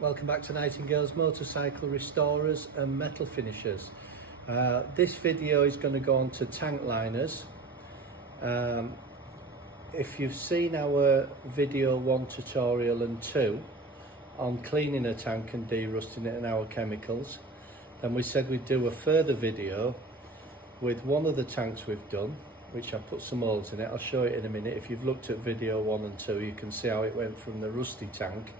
Welcome back to Nightingale's Motorcycle Restorers and Metal Finishers. This video is going to go on to tank liners. If you've seen our video 1 tutorial and 2 on cleaning a tank and derusting it and our chemicals, then we said we'd do a further video with one of the tanks we've done, which I put some holes in it. I'll show it in a minute. If you've looked at video 1 and 2, you can see how it went from the rusty tank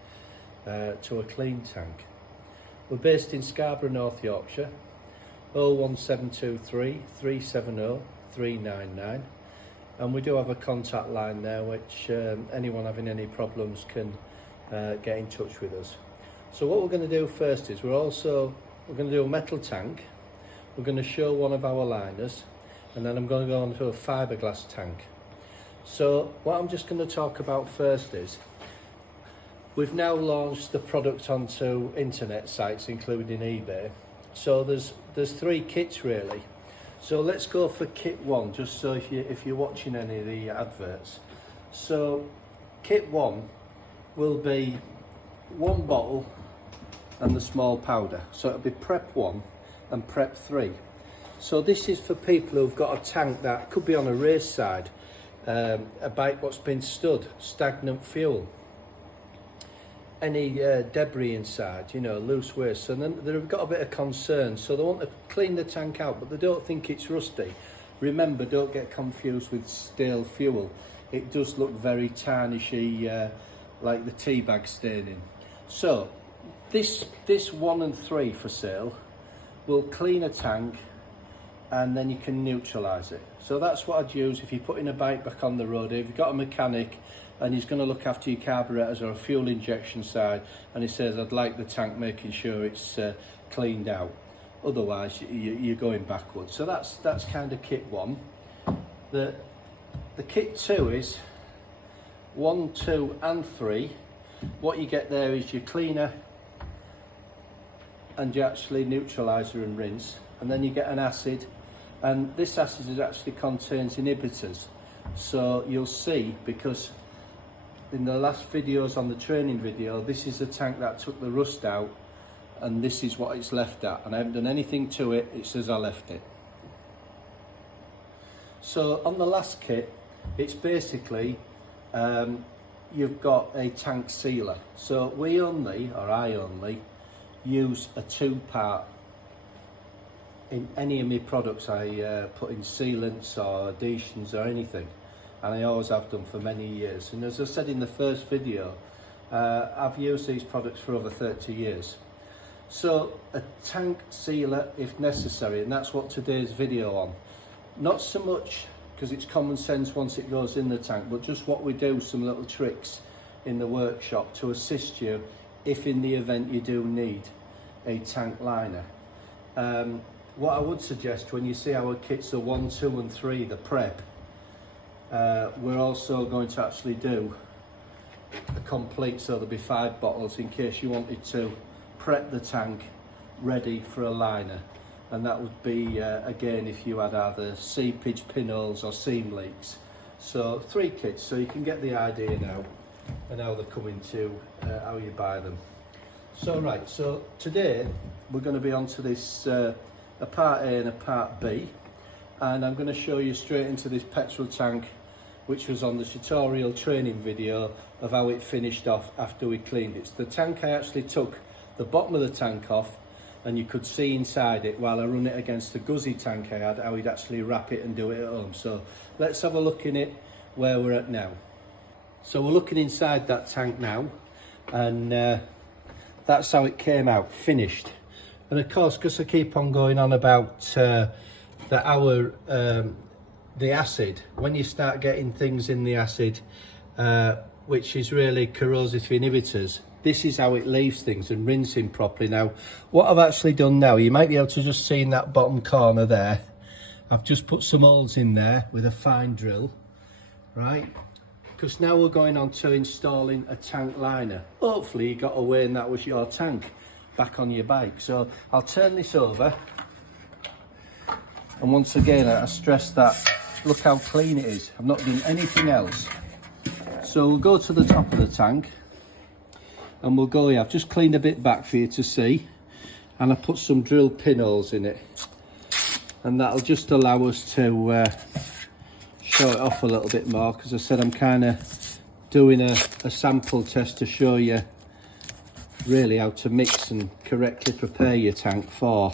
to a clean tank. We're based in Scarborough, North Yorkshire. 01723 370 399, and we do have a contact line there which anyone having any problems can get in touch with us. So what we're going to do first is we're going to do a metal tank. We're going to show one of our liners, and then I'm going to go on to a fiberglass tank. So what I'm just going to talk about first is we've now launched the product onto internet sites including eBay. So there's 3 kits really. So let's go for kit 1, just so if you're watching any of the adverts. So kit 1 will be 1 bottle and the small powder. So it'll be prep 1 and prep 3. So this is for people who've got a tank that could be on a race side, a bike what's been stood, stagnant fuel, any debris inside, you know, loose waste. So then they've got a bit of concern, so they want to clean the tank out, but they don't think it's rusty. Remember, don't get confused with stale fuel. It does look very tarnishy, like the tea bag staining. So this 1 and 3 for sale will clean a tank, and then you can neutralise it. So that's what I'd use if you're putting a bike back on the road. If you've got a mechanic and he's going to look after your carburetors or a fuel injection side, and he says, I'd like the tank making sure it's cleaned out. Otherwise, you're going backwards. So that's kind of kit 1. The kit 2 is 1, 2 and 3. What you get there is your cleaner and your actually neutraliser and rinse, and then you get an acid, and this acid actually contains inhibitors. So you'll see, because in the last videos on the training video, this is the tank that took the rust out, and this is what it's left at, and I haven't done anything to it. It says I left it. So on the last kit, it's basically you've got a tank sealer. So I only use a 2-part in any of my products. I put in sealants or adhesions or anything, and I always have done for many years. And as I said in the first video, I've used these products for over 30 years. So a tank sealer if necessary, and that's what today's video on. Not so much because it's common sense once it goes in the tank, but just what we do, some little tricks in the workshop to assist you if in the event you do need a tank liner. What I would suggest when you see our kits are 1, 2 and 3, the prep, we're also going to actually do a complete, so there'll be 5 bottles in case you wanted to prep the tank ready for a liner. And that would be, again, if you had either seepage, pinholes or seam leaks. So 3 kits, so you can get the idea now and how they're coming to how you buy them. So right, so today we're going to be on to this a part A and a part B, and I'm going to show you straight into this petrol tank, which was on the tutorial training video of how it finished off after we cleaned it. It's the tank I actually took the bottom of the tank off, and you could see inside it while I run it against the Guzzi tank I had, how we'd actually wrap it and do it at home. So let's have a look in it where we're at now. So we're looking inside that tank now, and that's how it came out, finished. And of course, because I keep on going on about the acid, when you start getting things in the acid, which is really corrosive inhibitors, this is how it leaves things, and rinsing properly. Now, what I've actually done now, you might be able to just see in that bottom corner there, I've just put some holes in there with a fine drill, right? Because now we're going on to installing a tank liner. Hopefully you got away and that was your tank back on your bike. So I'll turn this over, and once again I stress that, look how clean it is. I've not done anything else. So we'll go to the top of the tank, and we'll go here. I've just cleaned a bit back for you to see, and I put some drill pinholes in it, and that'll just allow us to show it off a little bit more, because I said I'm kind of doing a sample test to show you really how to mix and correctly prepare your tank for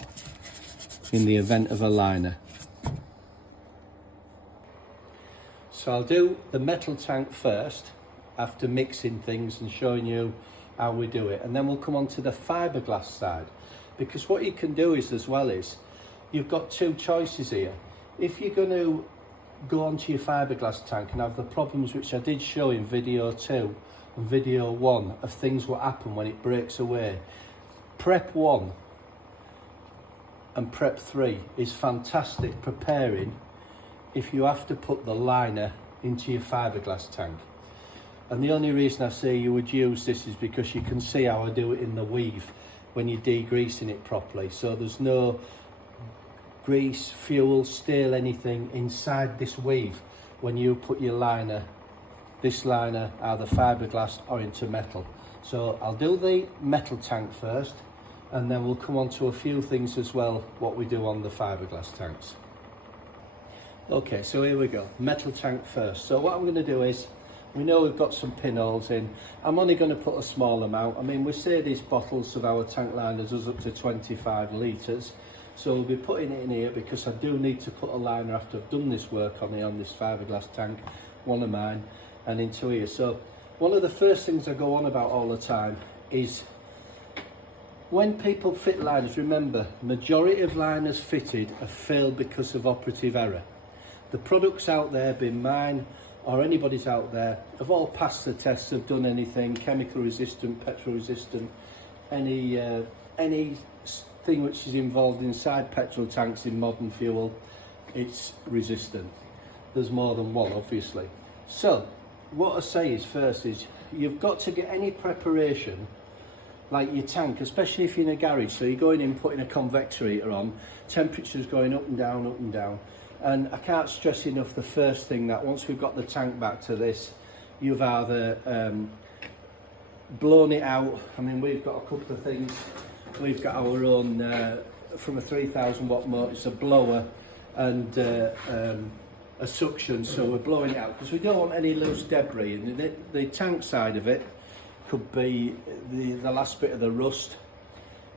in the event of a liner. So I'll do the metal tank first after mixing things and showing you how we do it, and then we'll come on to the fiberglass side, because what you can do is, as well, is you've got two choices here. If you're going to go onto your fiberglass tank and have the problems which I did show in video 2 and video 1 of things what happen when it breaks away, prep 1 and prep 3 is fantastic preparing if you have to put the liner into your fiberglass tank. And the only reason I say you would use this is because you can see how I do it in the weave when you're degreasing it properly. So there's no grease, fuel, steel, anything inside this weave when you put your liner, this liner, either fiberglass or into metal. So I'll do the metal tank first, and then we'll come on to a few things as well, what we do on the fiberglass tanks. Okay, so here we go, metal tank first. So what I'm going to do is, we know we've got some pinholes in. I'm only going to put a small amount. I mean, we say these bottles of our tank liners is up to 25 litres. So we'll be putting it in here because I do need to put a liner after I've done this work on this fiberglass tank, one of mine, and into here. So one of the first things I go on about all the time is when people fit liners, remember, majority of liners fitted have failed because of operative error. The products out there, being mine or anybody's out there, have all passed the tests, have done anything, chemical resistant, petrol resistant, anything which is involved inside petrol tanks in modern fuel, it's resistant. There's more than one, obviously. So what I say is, first is, you've got to get any preparation, like your tank, especially if you're in a garage, so you're going in putting a convector heater on, temperature's going up and down, up and down. And I can't stress enough the first thing, that once we've got the tank back to this, you've either blown it out. I mean, we've got a couple of things. We've got our own, from a 3000 watt motor, it's a blower and a suction, so we're blowing it out because we don't want any loose debris. And the tank side of it could be the last bit of the rust.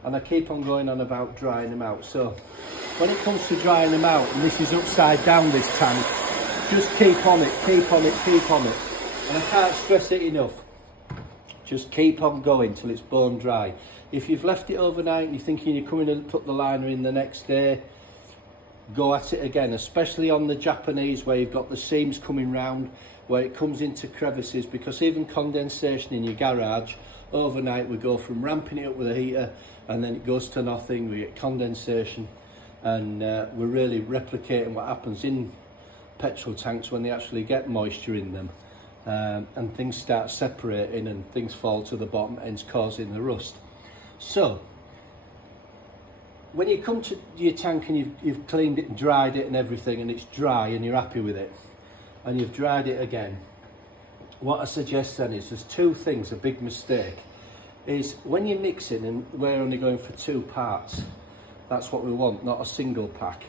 And I keep on going on about drying them out. So when it comes to drying them out, and this is upside down, this tank, just keep on it, keep on it, keep on it. And I can't stress it enough. Just keep on going till it's bone dry. If you've left it overnight and you're thinking you're coming to put the liner in the next day, go at it again, especially on the Japanese where you've got the seams coming round, where it comes into crevices, because even condensation in your garage, overnight we go from ramping it up with a heater and then it goes to nothing, we get condensation, and we're really replicating what happens in petrol tanks when they actually get moisture in them, and things start separating and things fall to the bottom, hence causing the rust. So when you come to your tank and you've cleaned it and dried it and everything, and it's dry and you're happy with it, and you've dried it again, what I suggest then is, there's two things, a big mistake, is when you're mixing, and we're only going for 2 parts, that's what we want, not a single pack,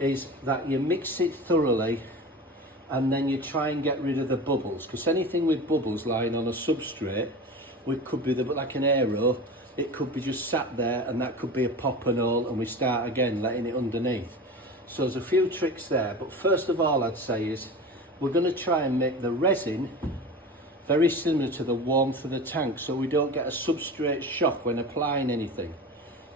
is that you mix it thoroughly and then you try and get rid of the bubbles, because anything with bubbles lying on a substrate, it could be like an aero, it could be just sat there, and that could be a pop and all, and we start again letting it underneath. So there's a few tricks there, but first of all I'd say is, we're going to try and make the resin very similar to the warmth of the tank, so we don't get a substrate shock when applying anything.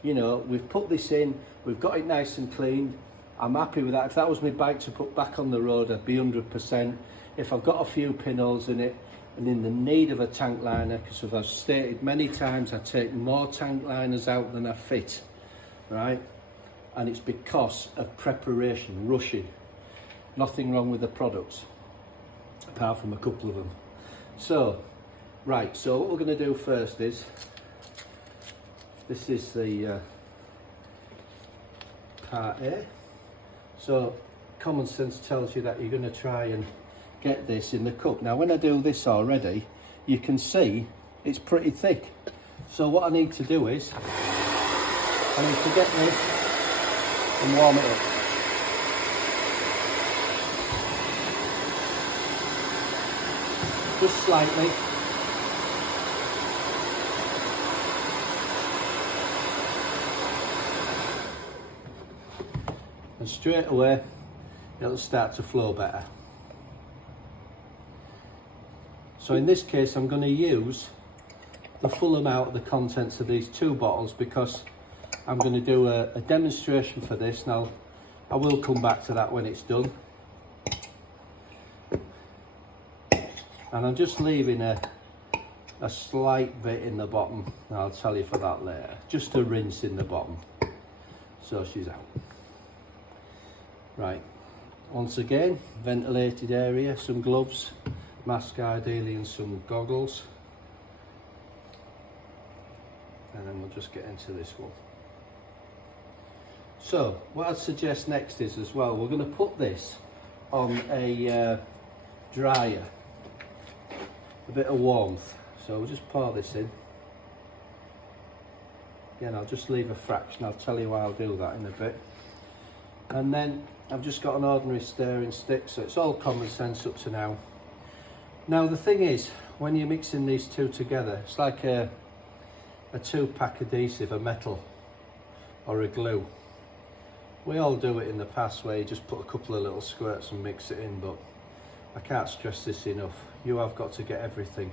You know, we've put this in, we've got it nice and clean, I'm happy with that. If that was my bike to put back on the road, I'd be 100%. If I've got a few pinholes in it and in the need of a tank liner, because as I've stated many times, I take more tank liners out than I fit, right? And it's because of preparation, rushing. Nothing wrong with the products, apart from a couple of them. So, right, so what we're going to do first is, this is the part A. So common sense tells you that you're going to try and get this in the cup. Now when I do this already, you can see it's pretty thick. So what I need to do is, I need to get this and warm it up. Just slightly. And straight away, it'll start to flow better. So in this case, I'm going to use the full amount of the contents of these 2 bottles because I'm going to do a demonstration for this. Now, I will come back to that when it's done. And I'm just leaving a slight bit in the bottom. I'll tell you for that later. Just a rinse in the bottom. So she's out. Right. Once again, ventilated area, some gloves, mask ideally, and some goggles. And then we'll just get into this one. So what I'd suggest next is as well, we're going to put this on a dryer, a bit of warmth. So we'll just pour this in. Again, I'll just leave a fraction. I'll tell you why I'll do that in a bit. And then I've just got an ordinary stirring stick, so it's all common sense up to now. Now the thing is, when you're mixing these 2 together, it's like a 2-pack adhesive, a metal or a glue. We all do it in the past where you just put a couple of little squirts and mix it in, but I can't stress this enough. You have got to get everything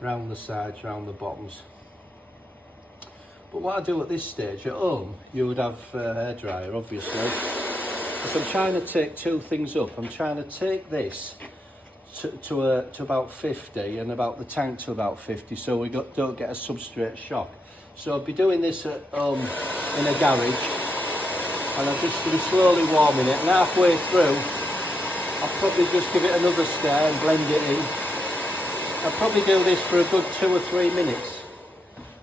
round the sides, round the bottoms. But what I do at this stage, at home, you would have a hairdryer, obviously. If I'm trying to take 2 things up, I'm trying to take this to about 50 and about the tank to about 50, so we don't get a substrate shock. So I'll be doing this at home in a garage, and I'll just be slowly warming it, and halfway through I'll probably just give it another stir and blend it in. I'll probably do this for a good 2 or 3 minutes.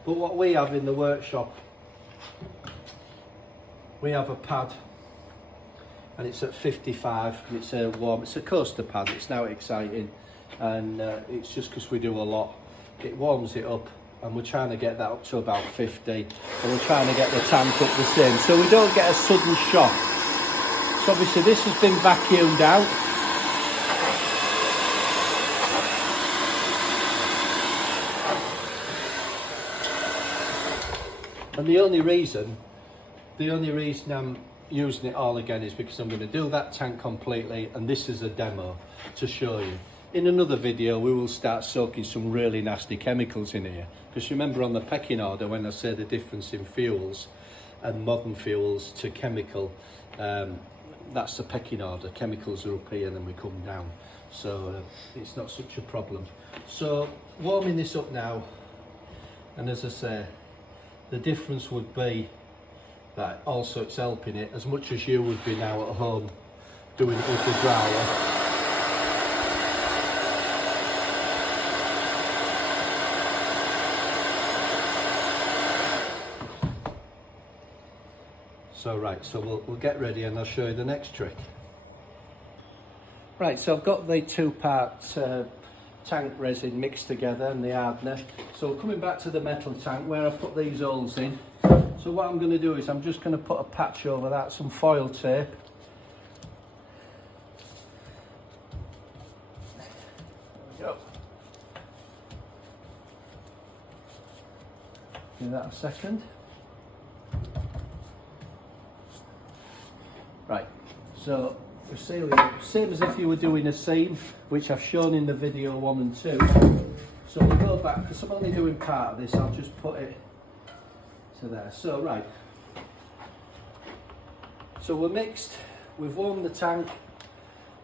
But what we have in the workshop, we have a pad, and it's at 55, and it's a warm, it's a coaster pad, it's now exciting, and it's just because we do a lot. It warms it up, and we're trying to get that up to about 50, and we're trying to get the tank up the same, so we don't get a sudden shock. So obviously this has been vacuumed out. And the only reason I'm using it all again is because I'm going to do that tank completely, and this is a demo to show you. In another video we will start soaking some really nasty chemicals in here, because remember on the pecking order when I say the difference in fuels and modern fuels to chemical, that's the pecking order. Chemicals are up here and then we come down, so it's not such a problem. So warming this up now, and as I say, the difference would be that also it's helping it as much as you would be now at home doing it with the dryer. So right, so we'll get ready and I'll show you the next trick. Right, so I've got the 2-part tank resin mixed together and the hardener. So coming back to the metal tank where I put these holes in. So what I'm going to do is I'm just going to put a patch over that, some foil tape. There we go. Give that a second. Right, so we're sealing it, same as if you were doing a seam, which I've shown in the video 1 and 2. So we'll go back, because I'm only doing part of this, I'll just put it to there. So right, so we're mixed, we've warmed the tank,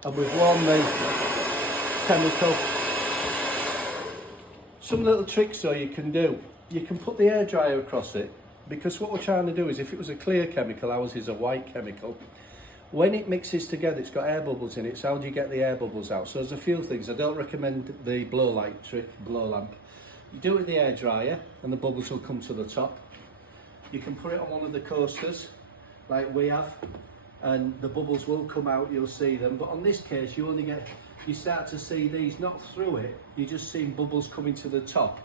and we've warmed the chemical. Some little tricks though you can do. You can put the hairdryer across it, because what we're trying to do is, if it was a clear chemical, ours is a white chemical. When it mixes together, it's got air bubbles in it, so how do you get the air bubbles out? So there's a few things. I don't recommend the blow light trick, blow lamp. You do it with the hairdryer, and the bubbles will come to the top. You can put it on one of the coasters, like we have, and the bubbles will come out, you'll see them. But on this case, you start to see these, not through it, you just see bubbles coming to the top.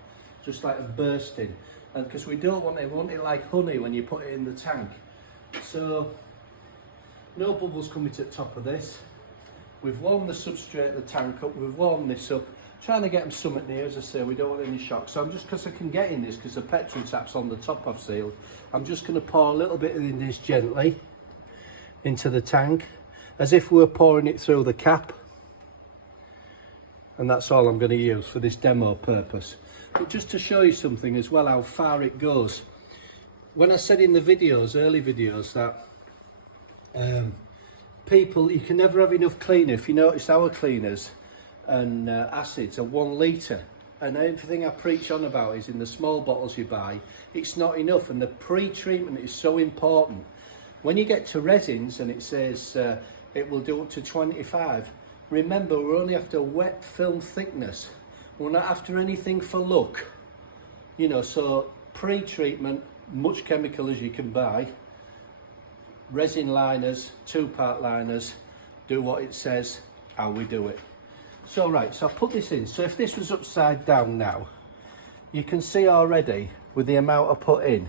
just like bursting, and because we don't want it, we want it like honey when you put it in the tank. So no bubbles coming to the top of this. We've warmed the substrate of the tank up, we've warmed this up, trying to get them somewhat near, as I say, we don't want any shock. So I'm just, because I can get in this, because the petrol tap's on the top I've sealed, I'm just going to pour a little bit of this gently into the tank, as if we're pouring it through the cap. And that's all I'm going to use for this demo purpose. But just to show you something as well, how far it goes. When I said in the videos, early videos, that people, you can never have enough cleaner. If you notice, our cleaners and acids are 1 litre, and everything I preach on about is in the small bottles you buy, it's not enough, and the pre-treatment is so important. When you get to resins and it says it will do up to 25, remember, we're only after wet film thickness, we're not after anything for look, you know. So pre-treatment, much chemical as you can buy, resin liners, 2-part liners, do what it says, how we do it. So right, so I put this in. So if this was upside down now, you can see already with the amount I put in,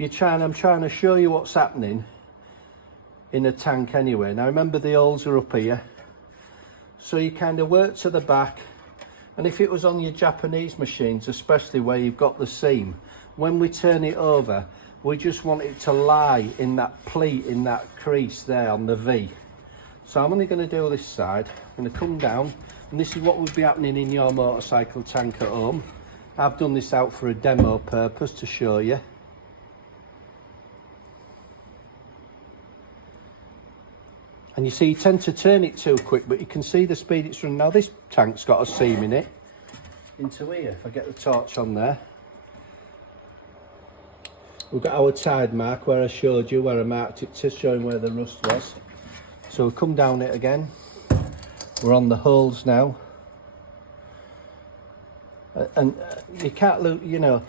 I'm trying to show you what's happening in a tank anyway. Now remember, the holes are up here, so you kind of work to the back, and if it was on your Japanese machines, especially where you've got the seam, when we turn it over, we just want it to lie in that pleat, in that crease there on the V. So I'm only going to do this side. I'm going to come down, and this is what would be happening in your motorcycle tank at home. I've done this out for a demo purpose to show you. And you see, you tend to turn it too quick, but you can see the speed it's running. Now this tank's got a seam in it, into here, if I get the torch on there. We've got our tide mark where I showed you, where I marked it to showing where the rust was. So we'll come down it again. We're on the holes now. And you can't look, you know,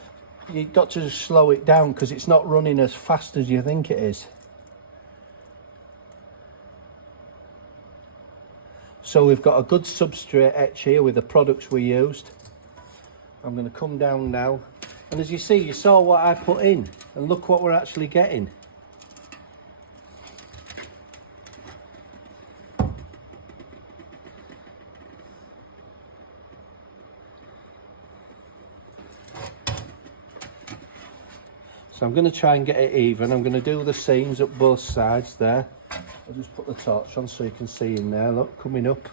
you've got to just slow it down because it's not running as fast as you think it is. So we've got a good substrate etch here with the products we used. I'm going to come down now, and as you see, you saw what I put in, and look what we're actually getting. So I'm going to try and get it even. I'm going to do the seams up both sides there. I'll just put the torch on so you can see in there, look, coming up.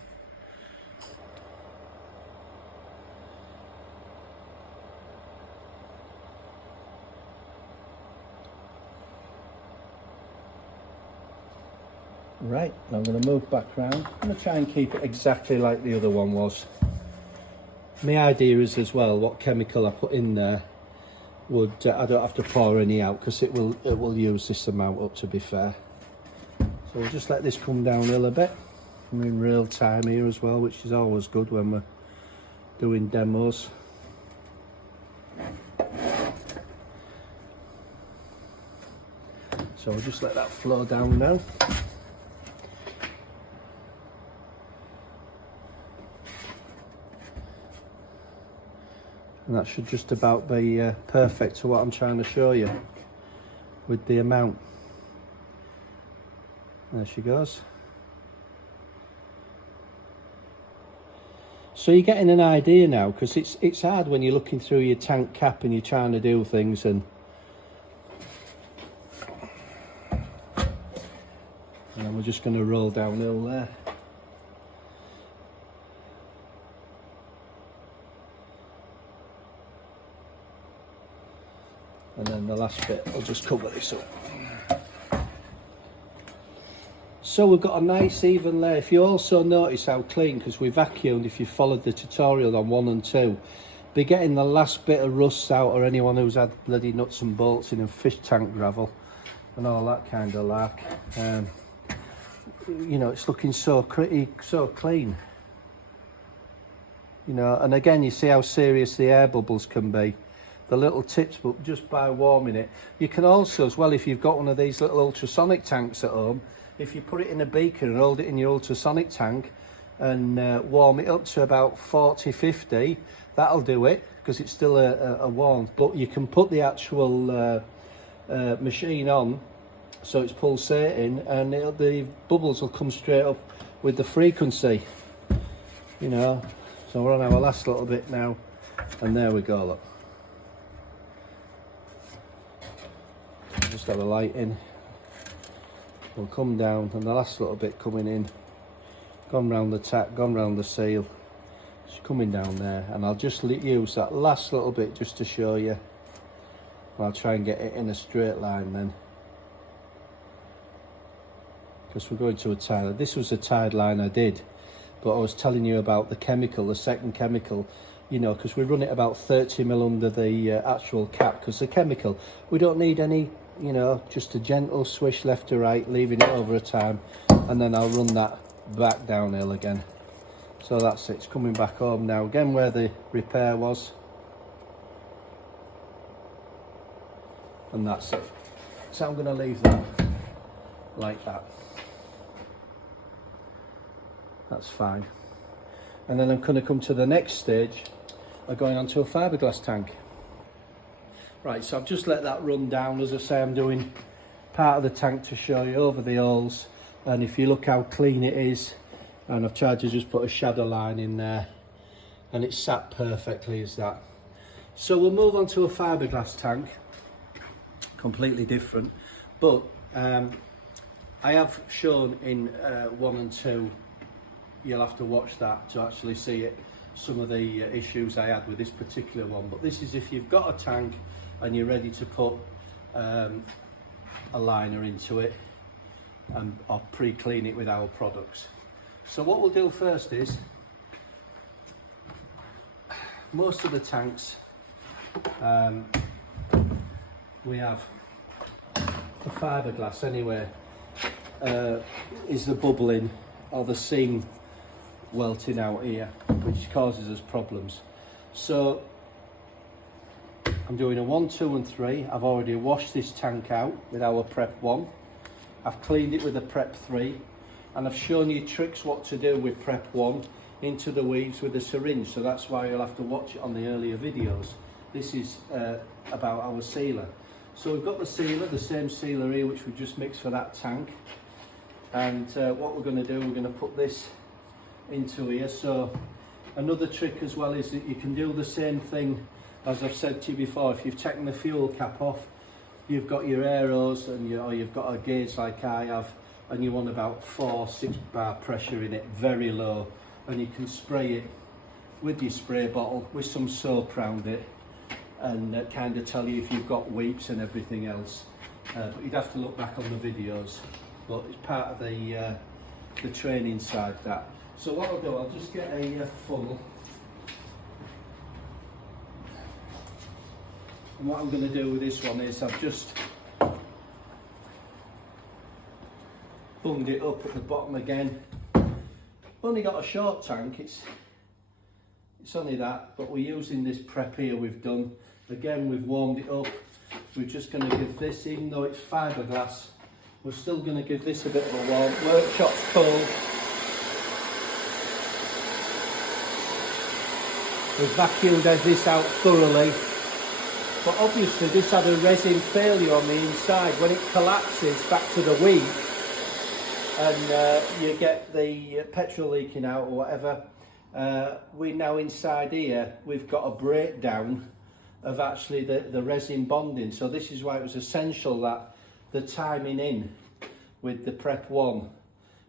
Right, I'm going to move back round. I'm going to try and keep it exactly like the other one was. My idea is as well, what chemical I put in there would, I don't have to pour any out because it will use this amount up, to be fair. So we'll just let this come downhill a bit. I'm in real time here as well, which is always good when we're doing demos. So we'll just let that flow down now. And that should just about be perfect to what I'm trying to show you with the amount. There she goes. So you're getting an idea now, because it's hard when you're looking through your tank cap and you're trying to do things, and then we're just going to roll downhill there. And then the last bit, I'll just cover this up. So we've got a nice even layer. If you also notice how clean, because we vacuumed, if you followed the tutorial on 1 and 2, be getting the last bit of rust out, or anyone who's had bloody nuts and bolts in a fish tank gravel and all that kind of lark. You know, it's looking so pretty, so clean. You know, and again, you see how serious the air bubbles can be. The little tips, but just by warming it. You can also, as well, if you've got one of these little ultrasonic tanks at home, if you put it in a beaker and hold it in your ultrasonic tank, and warm it up to about 40, 50. That'll do it, because it's still a warm. But you can put the actual machine on so it's pulsating, and the bubbles will come straight up with the frequency, you know. So we're on our last little bit now, and there we go, look. Just have a light in. We'll come down, and the last little bit coming in, gone round the tap, gone round the seal, it's coming down there, and I'll just use that last little bit just to show you. I'll try and get it in a straight line then, because we're going to a tide. This was a tide line I did, but I was telling you about the chemical, the second chemical, you know, because we run it about 30 mil under the actual cap, because the chemical, we don't need any, you know, just a gentle swish left to right, leaving it over a time, and then I'll run that back downhill again. So that's it, it's coming back home now, again where the repair was, and that's it. So I'm going to leave that like that. That's fine. And then I'm going to come to the next stage of going onto a fiberglass tank. Right, so I've just let that run down. As I say, I'm doing part of the tank to show you over the holes, and if you look how clean it is, and I've tried to just put a shadow line in there, and it's sat perfectly as that. So we'll move on to a fiberglass tank, completely different, but I have shown in 1 and 2, you'll have to watch that to actually see it, some of the issues I had with this particular one. But this is if you've got a tank and you're ready to put a liner into it, or pre-clean it with our products. So what we'll do first is, most of the tanks we have the fiberglass anyway, is the bubbling or the seam welting out here, which causes us problems. So I'm doing a 1, 2 and 3. I've already washed this tank out with our prep 1. I've cleaned it with a prep 3, and I've shown you tricks what to do with prep 1 into the weaves with a syringe, so that's why you'll have to watch it on the earlier videos. This is about our sealer. So we've got the sealer, the same sealer here which we just mixed for that tank, and what we're going to do, we're going to put this into here. So another trick as well is that you can do the same thing as I've said to you before. If you've taken the fuel cap off, you've got your air hose, and or you've got a gauge like I have, and you want about 4-6 bar pressure in it, very low, and you can spray it with your spray bottle with some soap around it, and kind of tell you if you've got weeps and everything else. But you'd have to look back on the videos, but it's part of the training side, that. So what I'll do, I'll just get a funnel, and what I'm going to do with this one is I've just bunged it up at the bottom again. Only got a short tank, it's only that, but we're using this prep here we've done. Again, we've warmed it up. We're just going to give this, even though it's fiberglass, we're still going to give this a bit of a warm. Workshop's cold. We've vacuumed this out thoroughly, but obviously this had a resin failure on the inside. When it collapses back to the weave and you get the petrol leaking out or whatever, we now inside here, we've got a breakdown of actually the resin bonding. So this is why it was essential that the timing in with the prep 1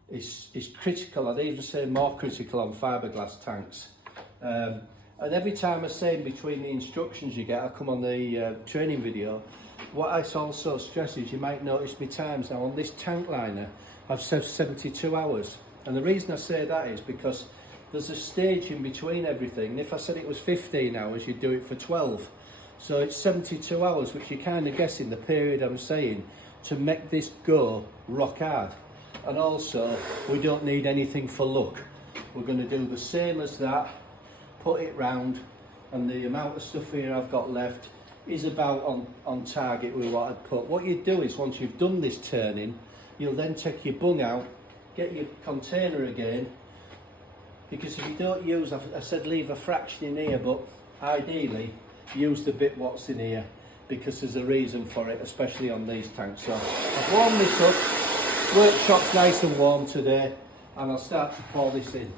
is critical. I'd even say more critical on fiberglass tanks. And every time I say in between the instructions you get, I'll come on the training video, what I also stress is, you might notice me times now on this tank liner, I've said 72 hours. And the reason I say that is because there's a stage in between everything. And if I said it was 15 hours, you'd do it for 12. So it's 72 hours, which you're kind of guessing the period I'm saying to make this go rock hard. And also, we don't need anything for luck. We're going to do the same as that, put it round, and the amount of stuff here I've got left is about on target with what I'd put. What you do is, once you've done this turning, you'll then take your bung out, get your container again, because if you don't use, I said leave a fraction in here, but ideally use the bit what's in here, because there's a reason for it, especially on these tanks. So I've warmed this up, workshop's nice and warm today, and I'll start to pour this in.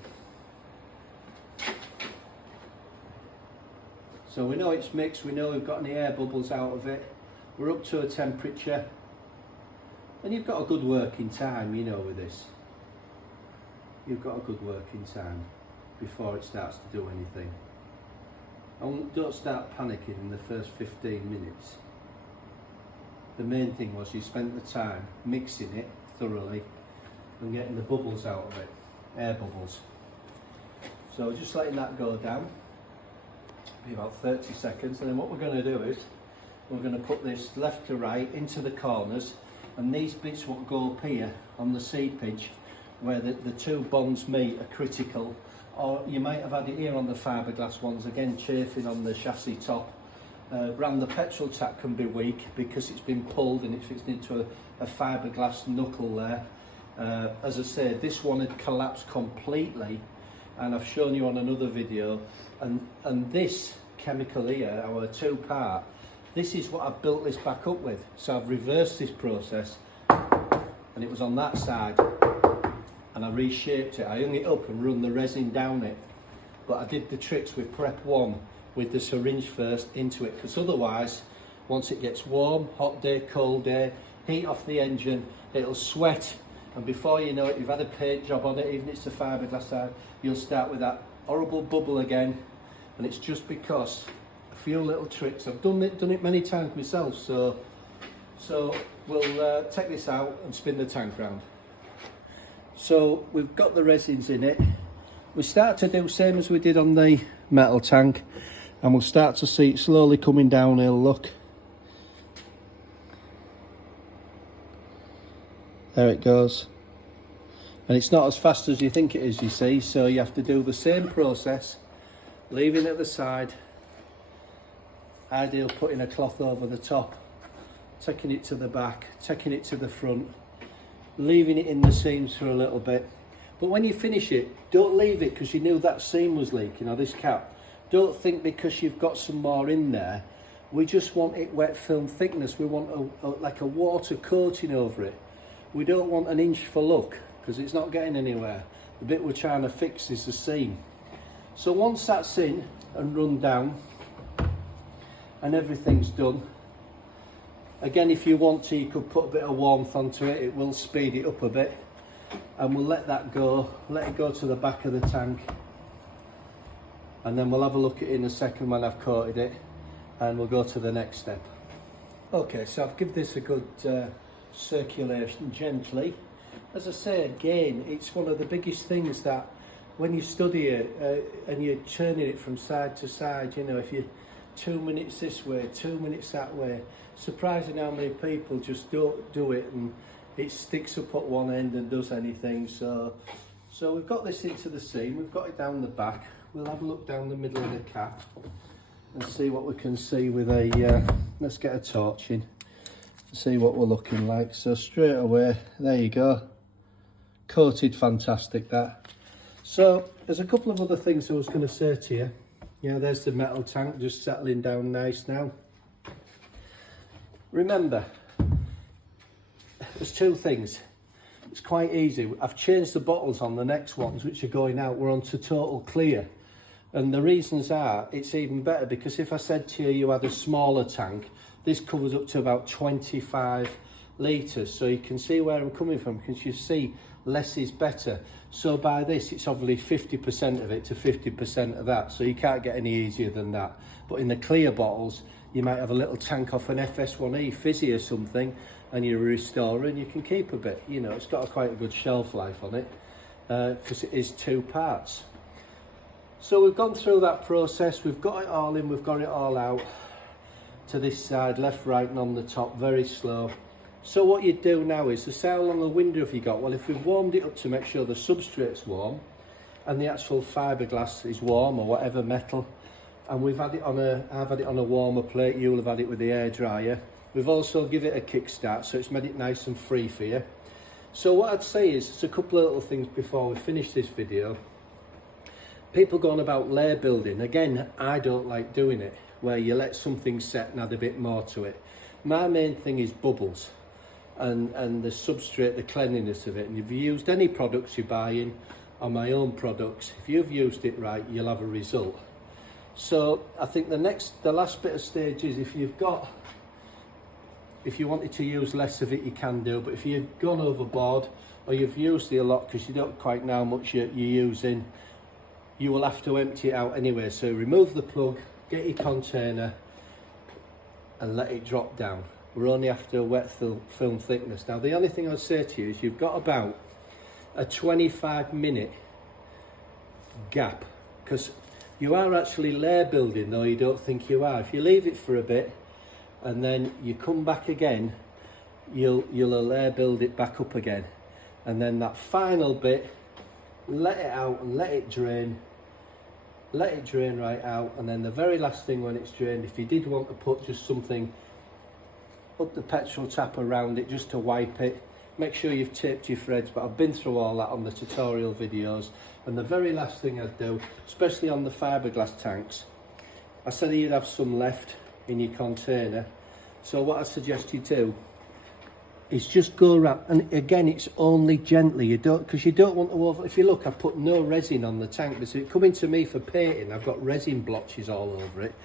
So we know it's mixed, we know we've got any air bubbles out of it, we're up to a temperature, and you've got a good working time, you know, with this. You've got a good working time before it starts to do anything. And don't start panicking in the first 15 minutes. The main thing was you spent the time mixing it thoroughly and getting the bubbles out of it, air bubbles. So just letting that go down, be about 30 seconds, and then what we're going to do is we're going to put this left to right into the corners, and these bits what go up here on the seepage where the two bonds meet are critical. Or you might have had it here on the fiberglass ones, again chafing on the chassis top. Around the petrol tap can be weak because it's been pulled and it fits into a fiberglass knuckle there. As I said, this one had collapsed completely, and I've shown you on another video. And this chemical here, our two-part, this is what I've built this back up with. So I've reversed this process, and it was on that side, and I reshaped it. I hung it up and run the resin down it, but I did the tricks with prep 1 with the syringe first into it, because otherwise once it gets warm, hot day, cold day, heat off the engine, it'll sweat, and before you know it, you've had a paint job on it, even if it's the fiberglass side, you'll start with that horrible bubble again. And it's just because a few little tricks. I've done it many times myself, so we'll take this out and spin the tank round. So we've got the resins in it. We start to do same as we did on the metal tank, and we'll start to see it slowly coming downhill. Look, there it goes, and it's not as fast as you think it is, you see, so you have to do the same process, leaving it at the side, ideal putting a cloth over the top, taking it to the back, taking it to the front, leaving it in the seams for a little bit. But when you finish it, don't leave it because you knew that seam was leaking, or this cap. Don't think because you've got some more in there. We just want it wet film thickness. We want like a water coating over it. We don't want an inch for luck, because it's not getting anywhere. The bit we're trying to fix is the seam. So once that's in and run down and everything's done, again, if you want to, you could put a bit of warmth onto it. It will speed it up a bit, and we'll let that go, let it go to the back of the tank, and then we'll have a look at it in a second when I've coated it, and we'll go to the next step. Okay, so I've given this a good circulation gently. As I say again, it's one of the biggest things that when you study it and you're turning it from side to side, you know, if you 2 minutes this way, 2 minutes that way, surprising how many people just don't do it, and it sticks up at one end and does anything. So we've got this into the seam, we've got it down the back. We'll have a look down the middle of the cap and see what we can see with a, let's get a torch in, see what we're looking like. So straight away, there you go, coated, fantastic that. So there's a couple of other things I was going to say to you. Yeah, there's the metal tank just settling down nice now. Remember, there's two things. It's quite easy. I've changed the bottles on the next ones which are going out. We're on to total clear. And the reasons are, it's even better because if I said to you you had a smaller tank, this covers up to about 25 litres. So you can see where I'm coming from, because you see less is better. So by this, it's obviously 50% of it to 50% of that. So you can't get any easier than that. But in the clear bottles, you might have a little tank off an FS1E fizzy or something, and you restore and you can keep a bit. You know, it's got quite a good shelf life on it because it is two parts. So we've gone through that process, we've got it all in, we've got it all out to this side, left, right and on the top, very slow. So what you do now is, to say how long a window have you got? Well, if we've warmed it up to make sure the substrate's warm and the actual fiberglass is warm, or whatever metal, and we've had it on I've had it on a warmer plate, you'll have had it with the air dryer. We've also given it a kickstart, so it's made it nice and free for you. So what I'd say is, it's a couple of little things before we finish this video. people go on about layer building. Again, I don't like doing it, where you let something set and add a bit more to it. My main thing is bubbles and the substrate, the cleanliness of it. And if you used any products you're buying, or my own products, if you've used it right, you'll have a result. So I think the last bit of stage is if you wanted to use less of it, you can do, but if you've gone overboard or you've used it a lot because you don't quite know how much you're using, you will have to empty it out anyway. So remove the plug, get your container and let it drop down. We're only after a wet film thickness. Now the only thing I'd say to you is you've got about a 25-minute gap, because you are actually layer building, though you don't think you are. If you leave it for a bit and then you come back again, you'll layer build it back up again. And then that final bit, let it out and let it drain right out. And then the very last thing when it's drained, if you did want to put just something up the petrol tap around it just to wipe it, make sure you've taped your threads, but I've been through all that on the tutorial videos. And the very last thing I'd do, especially on the fiberglass tanks, I said you'd have some left in your container. So what I suggest you do is just go around, and again, it's only gently, because you don't want to if you look, I put no resin on the tank, because if it coming to me for painting, I've got resin blotches all over it.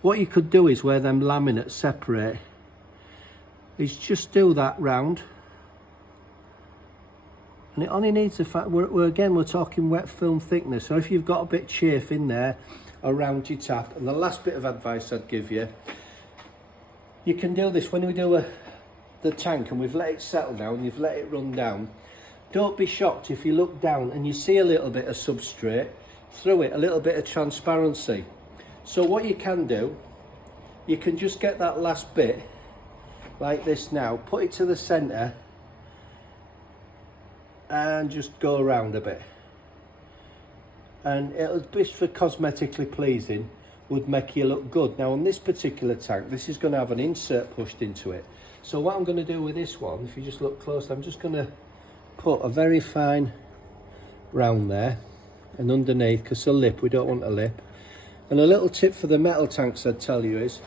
What you could do is where them laminates separate, is just do that round. And it only needs the fact, we're talking wet film thickness. So if you've got a bit chafe in there around your tap, and the last bit of advice I'd give you, you can do this when we do the tank and we've let it settle down, you've let it run down. Don't be shocked if you look down and you see a little bit of substrate, through it a little bit of transparency. So what you can do, you can just get that last bit like this now, put it to the centre and just go around a bit, and it'll be for cosmetically pleasing, would make you look good. Now on this particular tank, this is going to have an insert pushed into it. So what I'm going to do with this one, if you just look close, I'm just going to put a very fine round there and underneath, because a lip, we don't want a lip. And a little tip for the metal tanks I'd tell you is,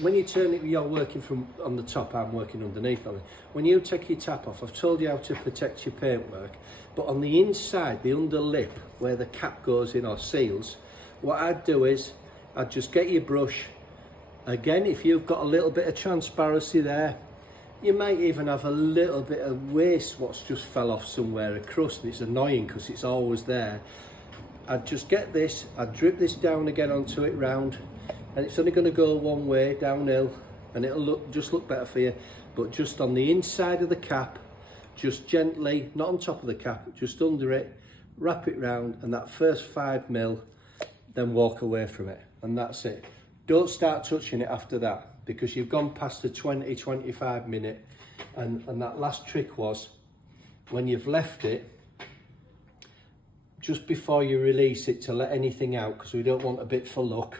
when you turn it, you're working from on the top, I'm working underneath on it. When you take your tap off, I've told you how to protect your paintwork, but on the inside, the under lip, where the cap goes in or seals, what I'd do is, I'd just get your brush. Again, if you've got a little bit of transparency there, you might even have a little bit of waste what's just fell off somewhere, a crust, and it's annoying because it's always there. I'd just get this, I'd drip this down again onto it round, and it's only going to go one way, downhill, and it'll just look better for you. But just on the inside of the cap, just gently, not on top of the cap, just under it, wrap it round, and that first 5 mil, then walk away from it, and that's it. Don't start touching it after that, because you've gone past the 20-25 minute, and that last trick was, when you've left it, just before you release it to let anything out, because we don't want a bit for luck,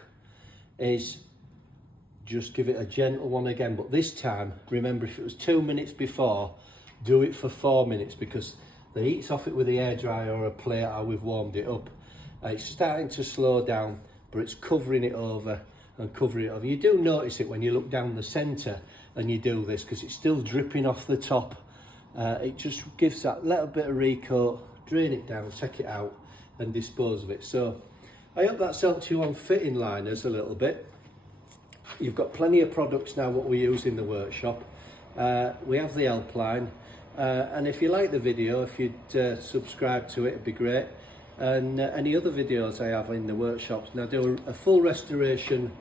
is just give it a gentle one again. But this time, remember, if it was 2 minutes before, do it for 4 minutes, because the heat's off it with the hairdryer or a plate, or we've warmed it up. It's starting to slow down, but it's covering it over and covering it over. You do notice it when you look down the centre and you do this, because it's still dripping off the top. It just gives that little bit of recoat, drain it down, take it out and dispose of it. So I hope that's helped you on fitting liners a little bit. You've got plenty of products now what we use in the workshop. We have the help line, and if you like the video, if you'd subscribe to it, it'd be great. And any other videos I have in the workshops. Now, do a full restoration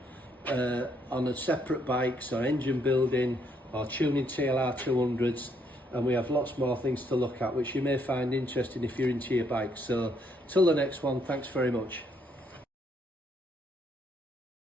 on a separate bikes or engine building or tuning TLR 200s, and we have lots more things to look at which you may find interesting if you're into your bike. So till the next one, thanks very much.